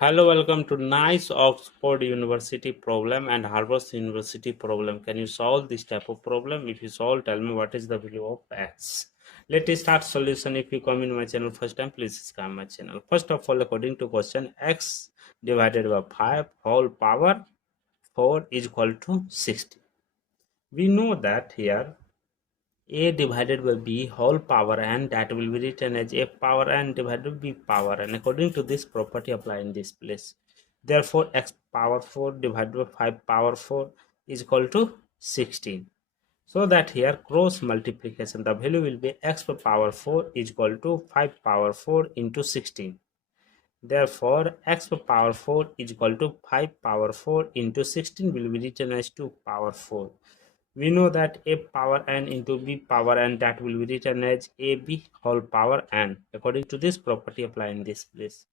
Hello, welcome to nice Oxford University problem and Harvard University problem. Can you solve this type of problem? If you solve, tell me what is the value of x. Let us start solution. If you come in my channel first time, please subscribe my channel. First of all, according to question, x divided by 5 whole power 4 is equal to 60. We know that here a divided by b whole power n, that will be written as a power n divided by b power n. According to this property, apply in this place. Therefore, x power 4 divided by 5 power 4 is equal to 16. So that here cross multiplication, the value will be x power 4 is equal to 5 power 4 into 16. Therefore, x power 4 is equal to 5 power 4 into 16 will be written as 2 power 4. We know that a power n into b power n, that will be written as ab whole power n. According to this property, apply in this place.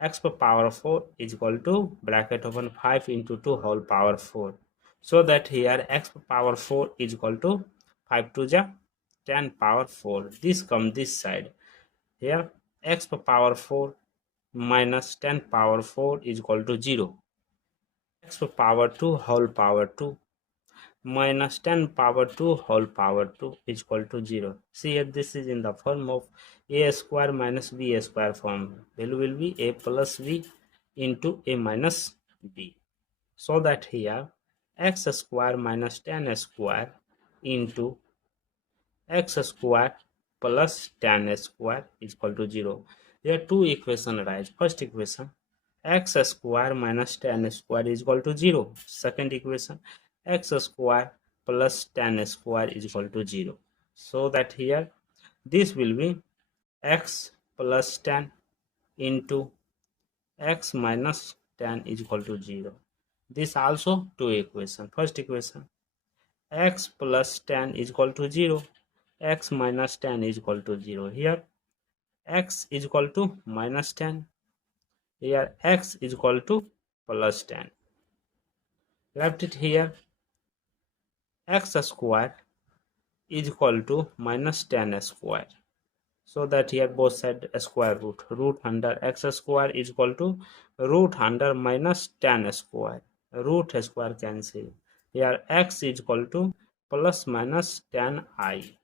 X power 4 is equal to bracket open 5 into 2 whole power 4. So that here x power 4 is equal to 5 to the 10 power 4. This comes this side. Here x power 4 minus 10 power 4 is equal to 0. X power 2 whole power 2 minus 10 power 2 whole power 2 is equal to 0. See here, this is in the form of a square minus b square form. Value will be a plus b into a minus b. So that here x square minus 10 square into x square plus 10 square is equal to 0. Here two equations arise. First equation, x square minus 10 square is equal to 0. Second equation, x square plus 10 square is equal to 0. So that here this will be x plus 10 into x minus 10 is equal to 0. This also two equation. First equation, x plus 10 is equal to 0, x minus 10 is equal to 0. Here x is equal to minus 10, here x is equal to plus 10. Left it here, x square is equal to minus 10 square. So that here both side square root under x square is equal to root under minus 10 square. Root square cancel. Here x is equal to plus minus 10i.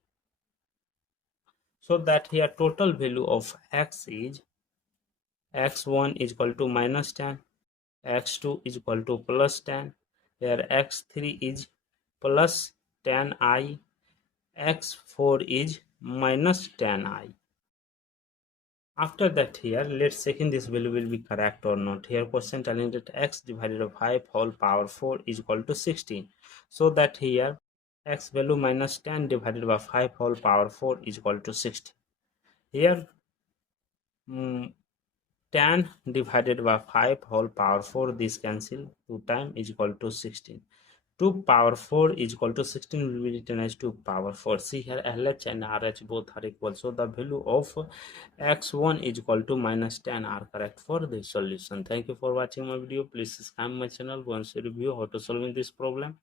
So that here total value of x is x1 is equal to minus 10, x2 is equal to plus 10, here x3 is plus 10i, x4 is minus 10i. After that here let's check in this value will be correct or not. Here question telling that x divided by 5 whole power 4 is equal to 16. So that here x value minus 10 divided by 5 whole power 4 is equal to 16. Here 10 divided by 5 whole power 4, this cancel, 2 times is equal to 16. 2 power 4 is equal to 16 will be written as 2 power 4. See here LH and RH both are equal. So the value of x1 is equal to minus 10 are correct for the solution. Thank you for watching my video. Please subscribe my channel once you review how to solve this problem.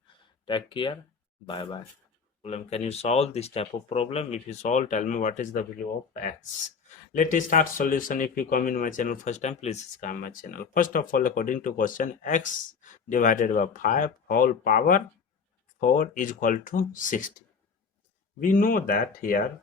Take care. Bye bye. Can you solve this type of problem? If you solve, tell me what is the value of x. Let us start solution. If you come in my channel first time, please subscribe my channel. First of all, according to question, x divided by 5 whole power 4 is equal to 60. We know that here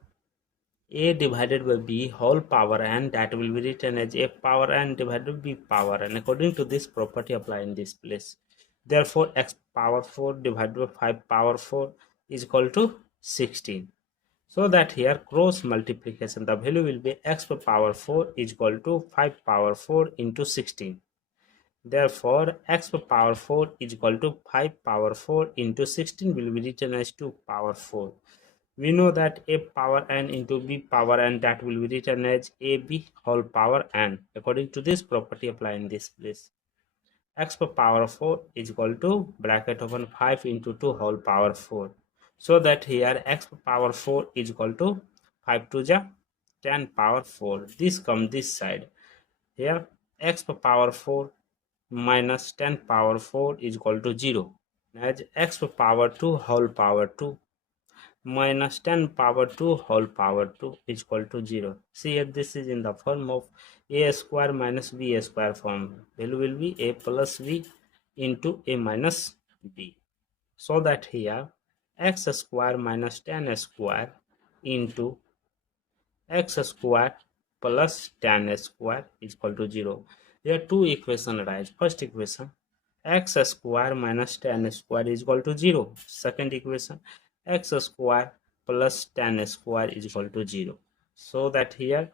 a divided by b whole power n, that will be written as a power n divided by b power n. According to this property, apply in this place. Therefore, x power 4 divided by 5 power 4 is equal to 16. So that here cross multiplication, the value will be x power 4 is equal to 5 power 4 into 16. Therefore, x power 4 is equal to 5 power 4 into 16 will be written as 2 power 4. We know that a power n into b power n, that will be written as ab whole power n. According to this property, apply in this place. X power 4 is equal to bracket open 5 into 2 whole power 4. So that here x power 4 is equal to 5 to the 10 power 4. This comes this side. Here x power 4 minus 10 power 4 is equal to 0. As x power 2 whole power 2 minus 10 power 2 whole power 2 is equal to 0. See here, this is in the form of a square minus b square form. Value will be a plus b into a minus b. So that here x square minus 10 square into x square plus 10 square is equal to 0. There are two equations arise. First equation, x square minus 10 square is equal to 0. Second equation, x square plus 10 square is equal to 0. So that here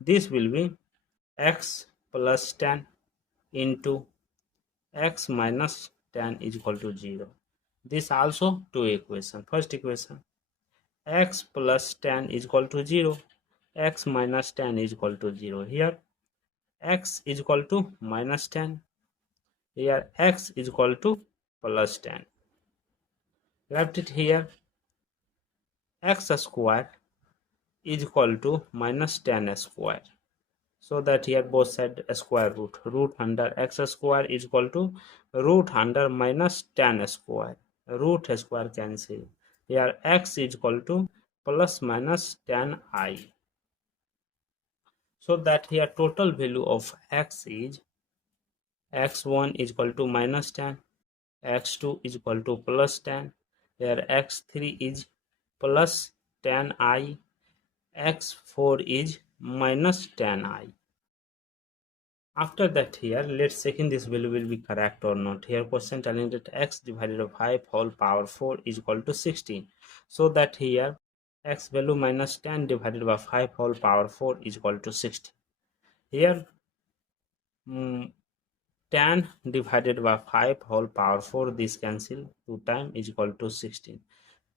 this will be x plus 10 into x minus 10 is equal to 0. This also two equation. First equation, x plus 10 is equal to 0, x minus 10 is equal to 0. Here x is equal to minus 10, here x is equal to plus 10. Write it here, x square is equal to minus 10 square. So that here both side square root under x square is equal to root under minus 10 square. Root square cancel. Here x is equal to plus minus 10i. So that here total value of x is x1 is equal to minus 10, x2 is equal to plus 10, here x3 is plus 10i, x4 is minus 10i. After that here let's check in this value will be correct or not. Here question telling that x divided by 5 whole power 4 is equal to 16. So that here x value minus 10 divided by 5 whole power 4 is equal to 16. Here 10 divided by 5 whole power 4, this cancel, 2 times is equal to 16.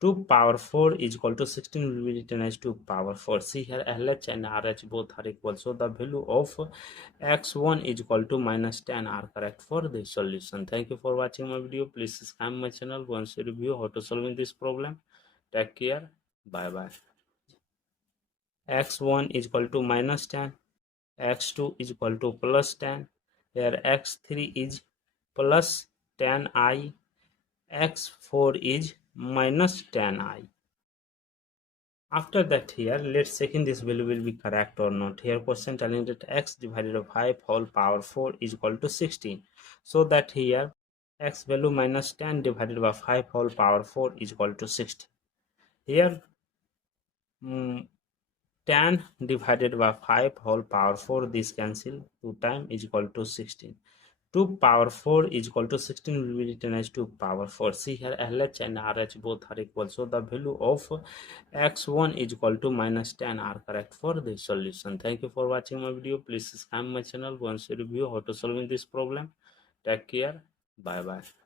2 power 4 is equal to 16 will be written as 2 power 4. See here LH and RH both are equal. So the value of x1 is equal to minus 10 are correct for the solution. Thank you for watching my video. Please subscribe my channel once you review how to solving this problem. Take care. Bye bye. x1 is equal to minus 10. x2 is equal to plus 10. Here x3 is plus 10i, x4 is minus 10i. After that here let's check in this value will be correct or not. Here question telling that x divided by 5 whole power 4 is equal to 16. So that here x value minus 10 divided by 5 whole power 4 is equal to 16. Here 10 divided by 5 whole power 4, this cancel, 2 times is equal to 16. 2 power 4 is equal to 16 will be written as 2 power 4. See here LH and RH both are equal. So the value of x1 is equal to minus 10 are correct for the solution. Thank you for watching my video. Please subscribe my channel once you review how to solving this problem. Take care. Bye bye.